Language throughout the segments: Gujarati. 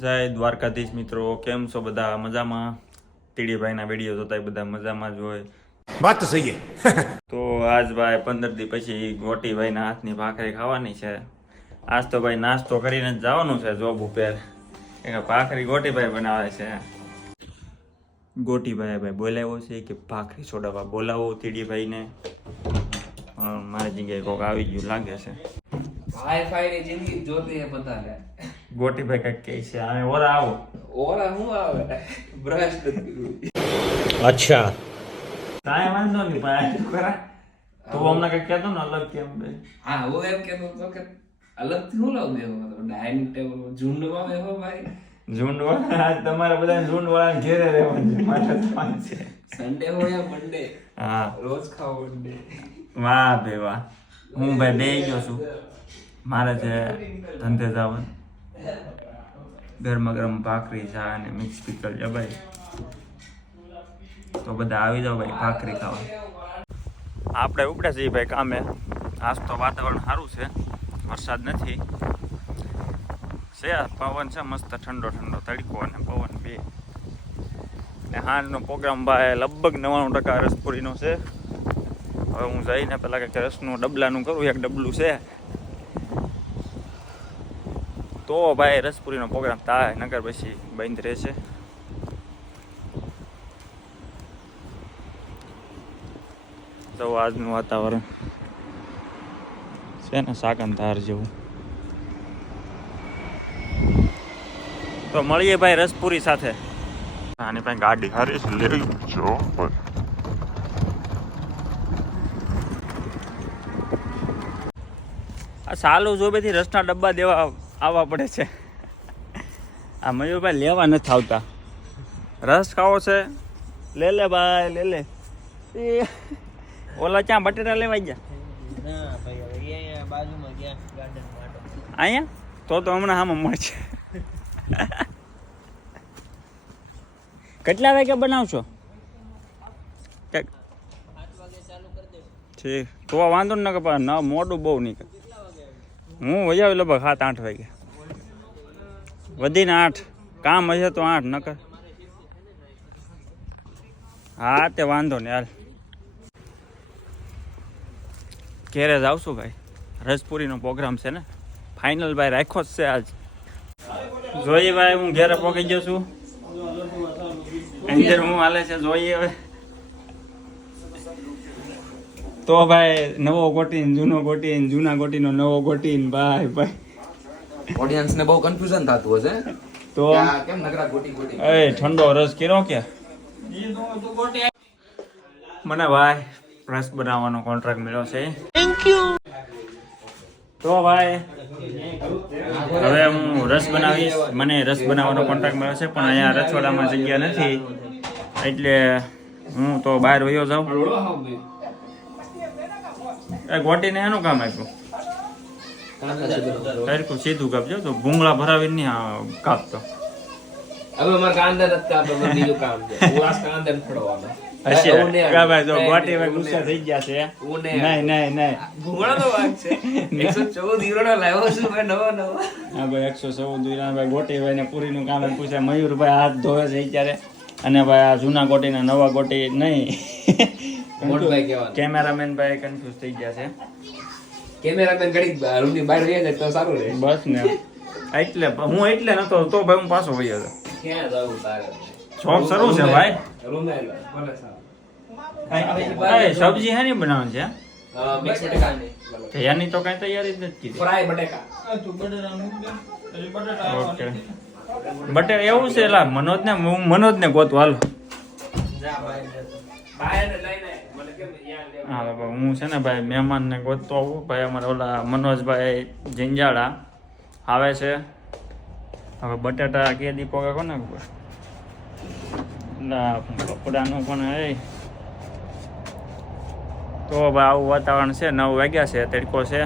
જય દ્વારકાધીશ મિત્રો, કેમ છો બધા? મજામાં? ટીડીભાઈના વિડીયો જોતા બધા મજામાં જ હોય. વાત તો સહી હે. તો આજ ભાઈ 15 દી પછી ગોટીભાઈના હાથની ભાખરી ખાવાની છે. આજ તો ભાઈ નાસ્તો કરીને જ જવાનું છે જોબ ઉપર. ભાખરી ગોટીભાઈ બનાવે છે. ગોટીભાઈ ભાઈ બોલાવ્યો છે કે ભાખરી છોડાવવા બોલાવો ટીડીભાઈને. મારી જગ્યાએ કોક આવી ગયું લાગે છે. હાઈ-ફાઈ ની જિંદગી જોતી હે બધાને. ગોટીભાઈ કઈક કહે છે, આમે ઓરા આવો. ઓરા હું આવે બ્રશ નથી. અચ્છા કાંઈ વાંધો નહીં ભાઈ, ખરા તો હમણાં કઈક કહેતો ને અલગ કેમ બે. હા હું એમ કેતો હતો કે અલગથી હું લાવ દેવો ડાઇનિંગ ટેબલ ઝુંડમાં બેહો ભાઈ. ઝુંડ વાળા તમારે બધા ઝુંડ વાળા ઘેરે રહેવાનું છે. મારે તો પાંચ છે. સન્ડે હોય મંડે હા રોજ ખાઓ મંડે. વાહ બે વાહ. હું ભાઈ બે ગયો છું, મારે છે ધંધે જવાનું. ગરમા ગરમ ભાખરી ચા અને મિક્સ પિકલ છે ભાઈ. તો બધા આવી જાઓ ભાઈ ભાખરી ખાવા. આપણે ઉપડે છીએ ભાઈ કામે. આજ તો વાતાવરણ સારું છે, વરસાદ નથી. છે પવન છે મસ્ત ઠંડો ઠંડો, તડકો અને પવન બે. ને હાંજનો પ્રોગ્રામ ભાઈ લગભગ 99% રસપુરીનો છે. હવે હું જઈને પેલા કંઈક રસનું ડબલાનું કરું, એક ડબલું છે તો ભાઈ રસપુરીનો પ્રોગ્રામ થાય, નગર પછી બંધ રહેશે. તો આજનું વાતાવરણ છે ને સાકંતાર જેવું. તો મળીએ ભાઈ રસપુરી સાથે. આની પાસે ગાડી હારી છે, લેવી જો આ સાલું જોબેથી રસના ડબ્બા દેવા આવવા પડે છે. આ મયુરભાઈ લેવા નથી આવતા. રસ ખાવો છે લે લે ભાઈ લે લે. ઓલા ક્યાં બટેટા લેવાઈ ગયા? અહીંયા તો હમણાં આમાં મળશે. કેટલા વાગે બનાવશો? ઠીક તો વાંધો ને કે ના મોડું બહુ નહીં. હું વજાવી લગભગ 7-8 વાગે, વધીને 8. કામ હશે તો 8 નકર. હા તે વાંધો ને હાલ. ઘેરે જ આવશું ભાઈ, રસપુરીનો પ્રોગ્રામ છે ને ફાઇનલ ભાઈ રાખ્યો જ છે આજ. જોઈએ ભાઈ હું ઘેરે પહોંચી ગયો છું. એન્જર હું હાલે છે જોઈએ હવે. તો ભાઈ નવો ગોટીન જૂનો ગોટીન, જૂના ગોટીનો નવો ગોટીન ભાઈ ભાઈ. ઓડિયન્સ ને બહુ કન્ફ્યુઝન થતું હશે તો કેમ નકરા ગોટી ગોટી. એ ઠંડો રસ કર્યો કે મને ભાઈ રસ બનાવવાનો કોન્ટ્રાક્ટ મળ્યો છે. Thank you. તો ભાઈ હવે હું રસ બનાવીશ. મને રસ બનાવવાનો કોન્ટ્રાક્ટ મળ્યો છે, પણ અહીંયા રસવાડામાં જગ્યા નથી એટલે હું તો બહાર વયો જાઉં. એ ગોટીને એનું કામ આપ્યું, તારીખું સીધું કાપજો તો ભૂંગળા ભરાવીને નહીં કાપતો. હવે અમાર કાંદર જ કાપે, બીજું કામ છે ઉવાસ કાંદર ફોડવાનો. ભાઈ જો ગોટી ભાઈ ગુસ્સા થઈ ગયા છે. નહીં નહીં નહીં ભૂંગળાનો વાગ છે. 114 હીરોનો લાવ્યો છું ભાઈ નવો. હા ભાઈ 114 હીરા ભાઈ ગોટીભાઈ ને પૂરીનું કામ પૂછે. મયુરભાઈ હાથ ધોવે છે અત્યારે. અને ભાઈ આ જૂના ગોટીના નવા ગોટી નહીં. મોટભાઈ કહેવાનું. કેમેરામેન ભાઈ કન્ફ્યુઝ થઈ ગયા છે. કેમેરામેન ઘડી રૂમની બહાર રહી જાય તો સારું રહે. બસ ને એટલે હું એટલે નતો તો ભાઈ હું પાછો વયો હતો. ક્યાં જાવું તારે? શોપ શરૂ છે ભાઈ. રૂમે ભલે સારું. સબ્જી હેની બનાવવાની છે? મિક્સ બટેકાની. એની તો કઈ તૈયારી જ નથી કીધી. ફ્રાય બટેકા. ઓકે બટેટા એવું છે એલા મનોજ ને ગોતું હાલો. હા બાબા હું છે ને ભાઈ મહેમાન ને ગોતતો આવું. ભાઈ અમારે ઓલા મનોજભાઈ જિંજાળા આવે છે. હવે બટાટા કે દીપો કે કોને કપડાનું પણ હે. તો ભાઈ આવું વાતાવરણ છે. 9 વાગ્યા છે, તડકો છે.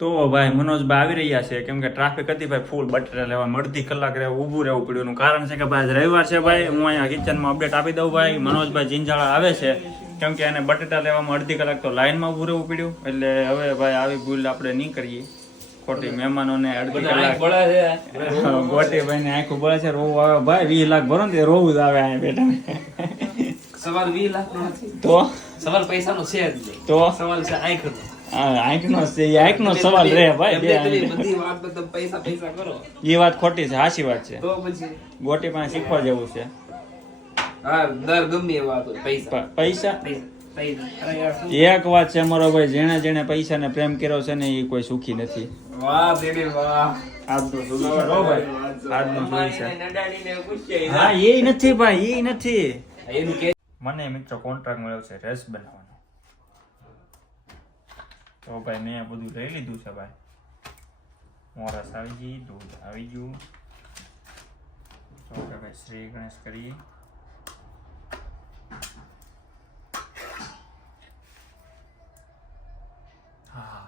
તો ભાઈ મનોજભાઈ આવી રહ્યા છે, કેમ કે ટ્રાફિક હતી ભાઈ ફૂલ. બટેટા લેવા અડધી કલાક ઊભું રહેવું પડ્યું. એનું કારણ છે કે ભાઈ રવિવાર છે ભાઈ. હું અહીંયા કિચનમાં અપડેટ આપી દઉં ભાઈ. મનોજભાઈ જિંજાળા આવે છે કેમ કે એને બટેટા લેવામાં અડધી કલાક તો લાઈનમાં ઊભું રહેવું પડ્યું. એટલે હવે ભાઈ આવી ભૂલ આપણે નહીં કરીએ. ખોટી મહેમાનોને અડધી બધા આંખ કલાક બળે છે. ગોટીભાઈ ને આખું બળે છે રોવું આવે ભાઈ 20 લાખ ભરો ને તે રોવું જ આવે અહીંયા બેઠા સવાલ 20 લાખનો નથી. તો સવાલ પૈસાનો છે જ નહીં. તો સવાલ છે આંખનો. આંખનો છે એ આંખનો સવાલ રહે ભાઈ એમને પેલી બધી વાત પર તમે પૈસા પૈસા કરો એ વાત ખોટી છે સાચી વાત છે તો પછી ગોટી પાસે શીખવા જેવું છે હા દર ગમે એ વાત હોય પૈસા પૈસા પૈસા અરે યાર શું? એક વાત છે મારો ભાઈ જેણે જેણે પૈસાને પ્રેમ કર્યો છે ને એ કોઈ સુખી નથી વાહ બેબી વાહ આજનો સુવિચાર હો ભાઈ આજનો સુવિચાર નડાડીને પૂછે હા એ નથી ભાઈ એ નથી એનું કે મને મિત્રો કોન્ટ્રાક્ટ મળ્યો છે રસ બનાવવાનો તો ભાઈ મેં બધું લઈ લીધું છે ભાઈ મોરસ આવી ગઈ દૂધ આવી ગયું તો કે ભાઈ શ્રી ગણેશ કરી હા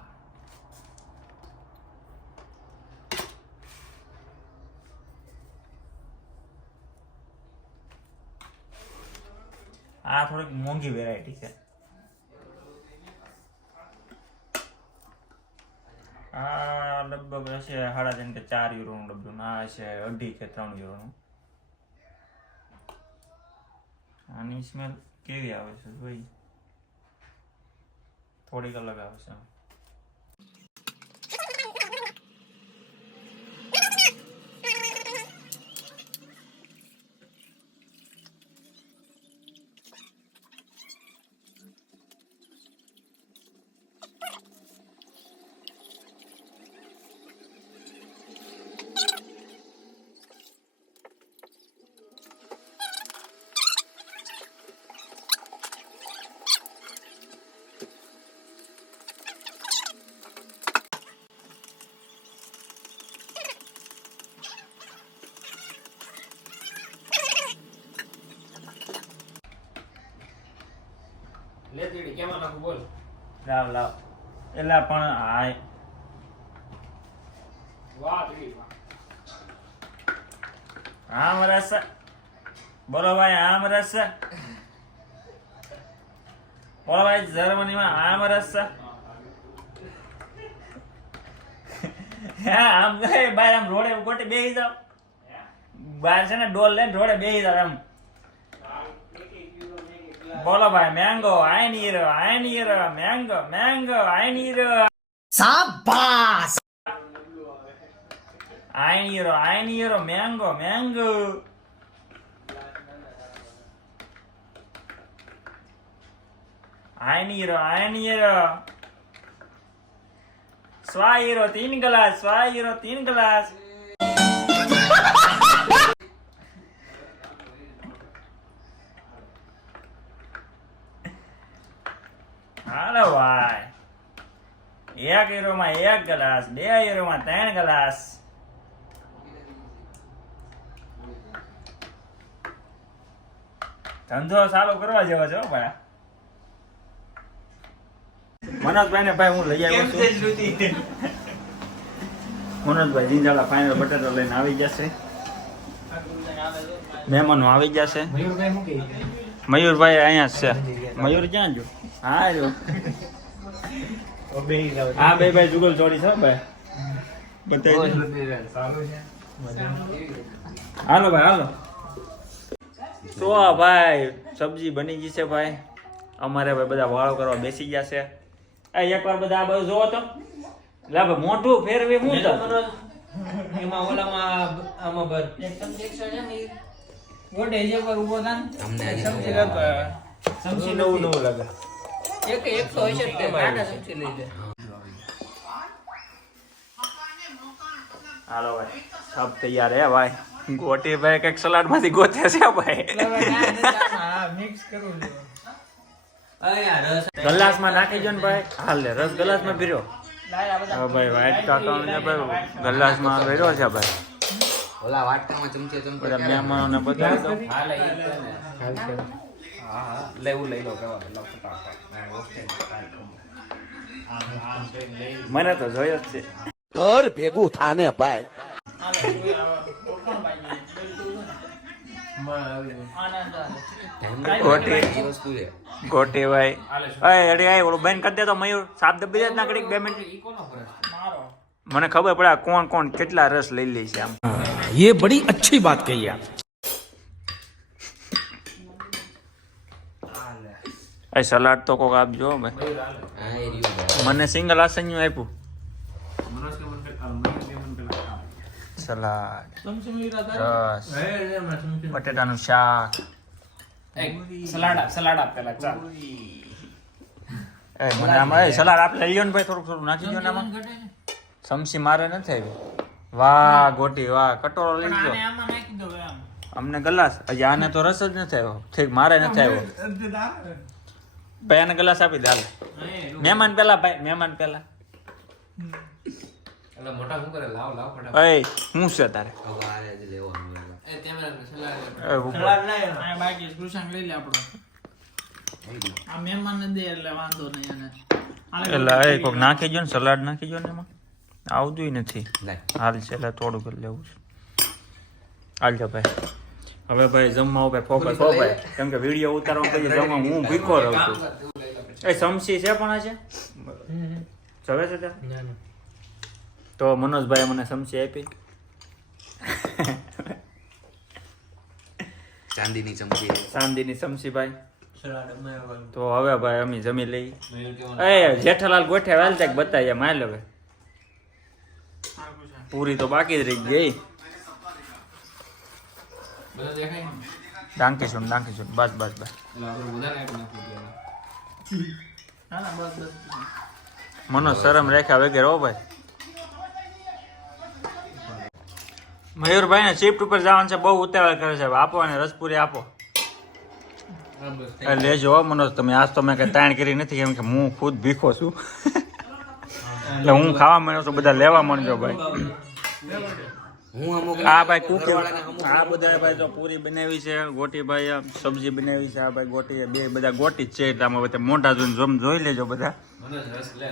આ થોડીક મોંઘી વેરાયટી છે આ લગભગ હશે 3.5 કે 4 યુરોનું ડબ્બું આ હશે 2.5 કે 3 યુરોનું આની સ્મેલ કેવી આવે છે ભાઈ થોડીક અલગ આવે છે લે દીડી કેમાં નાખું બોલ લાવ લાવ એલા પણ હાય વાહ દીડી વાહ આમ રસ બોલો ભાઈ આમ રસ બોલો ભાઈ જર્મનીમાં આમ રસ હા આમ ગઈ ભાઈ આમ રોડે ગોટી બેસી જાવ બહાર છે ને ડોલ લઈને રોડે બેસી જાવ એમ બોલો ભાઈ મેંગો આઈ નીર મેંગો મેંગો આઈ નીર शाबाश આઈ નીર મેંગો મેંગો આઈ નીર સ્વાઈરો 3 ગ્લાસ સ્વાઈરો 3 ગ્લાસ હાલો ભાઈ 1 યુરોમાં 1 ગ્લાસ 2 યુરોમાં 3 ગ્લાસ ધંધો ચાલુ કરવા જેવો છે હો ભાઈ મનોજભાઈ ને ભાઈ હું લઈ આવ્યો છું મનોજભાઈ જીંજાળા ફાઇનલ બટાટા લઈને આવી જશે મહેમાનો આવી જશે મયુરભાઈ શું કહે મયુરભાઈ અહીંયા જ છે મયુર ક્યાં જો હા જો હા બે ભાઈ જુગલ જોડી છે ભાઈ બતાવી હાલો ભાઈ હાલો તો ભાઈ સબ્જી બની ગઈ છે ભાઈ અમારે ભાઈ બધા વાળો કરવા બેસી ગયા છે એકવાર બધા આ બાજુ જોવો તો લા ભાઈ મોઢું ફેરવે હું તો એમાં ઓલામાં આમાં ભર ગોડે જે પર ઉભો થાન સમજી લે સમજી નવું લાગે એક તો હશે તે કાટા સમજી લઈ લે હાલો ભાઈ સબ તૈયાર હે ભાઈ ગોટી ભાઈ કઈક સલાડ માંથી ગોતે છે ભાઈ મિક્સ કરું ગ્લાસ માં નાખી જો ને ભાઈ હાલ લે રસ ગ્લાસ માં ભર્યો હા ભાઈ વાઈટ કાકા ને ભાઈ ગ્લાસ માં ભર્યો છે ભાઈ ઓલા વાટકામાં ચમચે બધા મહેમાનોને બતાવી દો લેવું લઈ લો કેવા મને તો જોયો જ છે ઘર ભેગું થાને ભાઈ વસ્તુ છે ગોટી ભાઈ અય અરે આય ઓલો બેન કરી દે તો મયુર સાપ દબી દે ના કડીક 2 મિનિટ મને ખબર પડે આ કોણ કોણ કેટલા રસ લઈ લે છે આમ. ये बड़ी अच्छी बात कही आप. એ સલાડ તો કોક આપજો હો ભાઈ. હા એ રહ્યું ભાઈ. મને સિંગલ આસન્યું આપ્યું. સલાડ, રસ, બટેટાનું શાક. સલાડ આપ પેલા ચાલ. એ મને આમાં સલાડ આપણે લઈ લ્યો ને ભાઈ, થોડુંક થોડું નાખી દો ને આમાં. સમસી મારે નથી આવી. વાહ ગોટી વાહ, કટોરો લઈ ગયો. આમાં નાખી દો આમ. અમને ગ્લાસ, હજી આને તો રસ જ નથી આવ્યો. ઠીક મારે નથી આવ્યો. ભાઈ આને ગ્લાસ આપી દે હાલ. મહેમાન પેલા ભાઈ, મહેમાન પેલા. એટલે મોટા શું કરે? લાવ ફટાફટ. એ શું છે તારે? હવે આ જ લેવાનું. એ તેમાં સલાડ એ ઉપર. આ બાકી કૃષાંગ લઈ લે આપણો. આ મહેમાનને દે એટલે વાંધો નહીં એને. એટલે એ કોક નાખી જો ને, સલાડ નાખી જો ને એમાં. આવતું નથી. લાય. હાલ છે એટલે થોડું કરી લેવું છે. હાલ જો ભાઈ. હવે ભાઈ જમવા ઉપર ફોકસ હો ભાઈ, કેમ કે વિડીયો ઉતારવા પછી જમવા હું ભૂખો રહું છું. એ સમસી છે પણ આ છે જવે છે ત્યાં? તો મનોજભાઈ મને સમસી આપી. ચાંદીની ચમચી. ચાંદીની સમસી ભાઈ. તો હવે ભાઈ અમે જમી લઈ. એ જેઠાલાલ ગોઠે વાલ તક બતાવીએ માલ. હવે પૂરી તો બાકી જ રહી ગઈ. બધું દેખાય ને? ડાંકીશું બસ બસ બસ. હા ના બસ બસ. મનો શરમ રેખા વગેરે હો ભાઈ. મયુરભાઈ ને શિફ્ટ ઉપર જવાનું છે, બહુ ઉતાવળ કરે છે. આપો અને રસપુરી આપો. એ લેજો હો મનોજ તમે. આજ તો મેં કઈ તાણ કરી નથી, કેમ કે હું ખુદ ભીખો છું. એટલે હું ખાવા માંડ્યો તો બધા લેવા માંડજો ભાઈ. હું અમુક આ ભાઈ કુકર, આ બધા ભાઈ જો પૂરી બનાવી છે, ગોટી ભાઈ આ સબ્જી બનાવી છે. આ ભાઈ ગોટી બે બધા ગોટી જ છે. એટલે આમાં બધા મોટા જોઈને જોઈ લેજો બધા. રસ લે.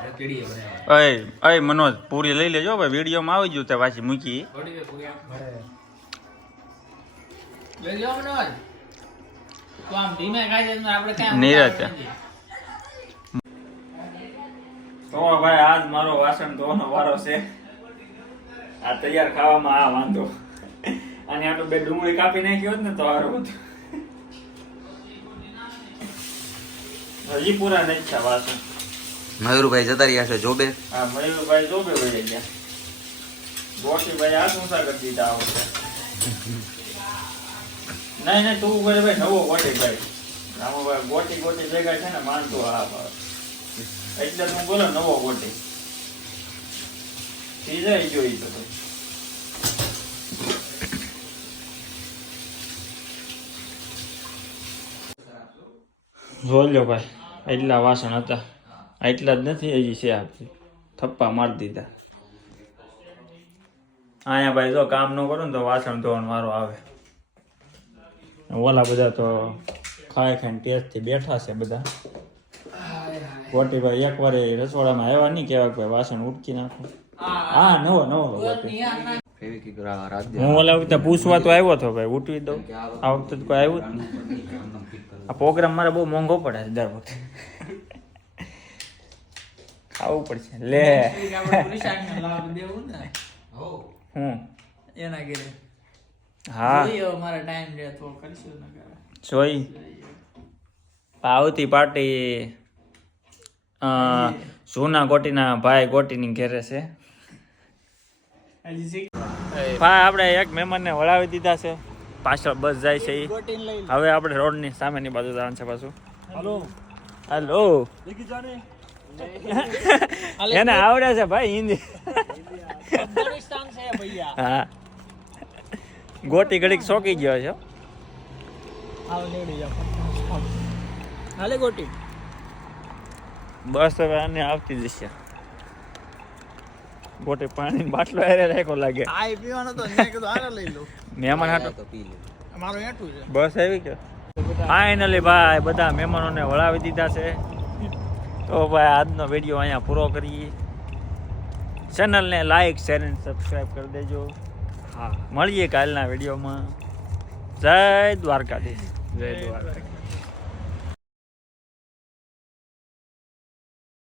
અરે કેડીએ બનાવ્યા. અય મનોજ પૂરી લઈ લેજો ભાઈ, વિડીયોમાં આવી ગયું તે પાછી મૂકી. લઈ જાઓ મનોજ. તો આમ ધીમે ખાઈ જાય આપણે કાંઈ નિરાતે. તો ભાઈ આજ મારો વાસણ ધોવાનો વારો છે. આ તૈયાર ખાવામાં આ વાંધો. અને આટલું બે ડુંગળી કાપી નાખી હોત ને તો સારું હતું. હજી પૂરા નહીં થયા વાસણ. મયુરભાઈ જતા રહ્યા છે જોબે. હા મયુરભાઈ જોબે વહી ગયા. ગોટીભાઈ આ શું કરી દીધા આ વખતે. નહીં તું કરે ભાઈ નવો ગોટીભાઈ. આમાં ભાઈ ગોટી ભેગા છે ને માનતો હા ભાઈ. એટલે તું બોલો નવો ગોટી. થઈ જોઈ તો જોઈ લો ભાઈ, એટલા વાસણ હતા. એટલા જ નથી, હજી છે આપી થપ્પા મારી દીધા. અહીંયા ભાઈ જો કામ ન કરું ને તો વાસણ ધોવાનો વારો આવે. ઓલા બધા તો ખાઈને ટેસ્ટથી બેઠા છે બધા. ગોટીભાઈ એકવાર રસોડામાં આવ્યા નહીં, કેવા ભાઈ વાસણ ઉટકી નાખો. હા નવો ગોટી. હું ઓલા વખતે પૂછવા તો આવ્યો હતો ભાઈ, ઉઠવી દઉં. આ વખતે તો કોઈ આવ્યું જ નહીં. આ પ્રોગ્રામ મારે બહુ મોંઘો પડે છે દર વખતે. ખાવું પડશે લે. કૃષાંગને લાભ દેવું ને હું એના ઘરે. હા જોઈએ મારા ટાઈમ રહે તો કરશું ને કરે. જોઈ આવતી પાર્ટી જૂના ગોટીના ભાઈ ગોટીની ઘેરે છે. ભાઈ આપણે એક મહેમાનને વળાવી દીધા છે. પાછળ બસ જાય છે ઈ. હવે આપણે રોડની સામેની બાજુ જવાનું છે પાછું. હેલો એને આવડે છે ભાઈ હિન્દી. હા ગોટી ઘડીક શોકી ગયો છે. હાલે ગોટી બસ હવે આને આવતી જશે. ગોટી પાણીની બાટલો હારે રાખ્યો લાગે. આ પીવાનો તો મેં કીધું હારે લઈ લો. મહેમાન હાટો તો પી લે. મારું એઠું છે. બસ આવી કે ફાઇનલી ભાઈ બધા મહેમાનોને વળાવી દીધા છે. તો ભાઈ આજનો વિડીયો અહીંયા પૂરો કરીએ. ચેનલને લાઈક શેર અને સબસ્ક્રાઈબ કરી દેજો. હા મળીએ કાલના વિડીયોમાં. જય દ્વારકાધીશ. જય દ્વારકા.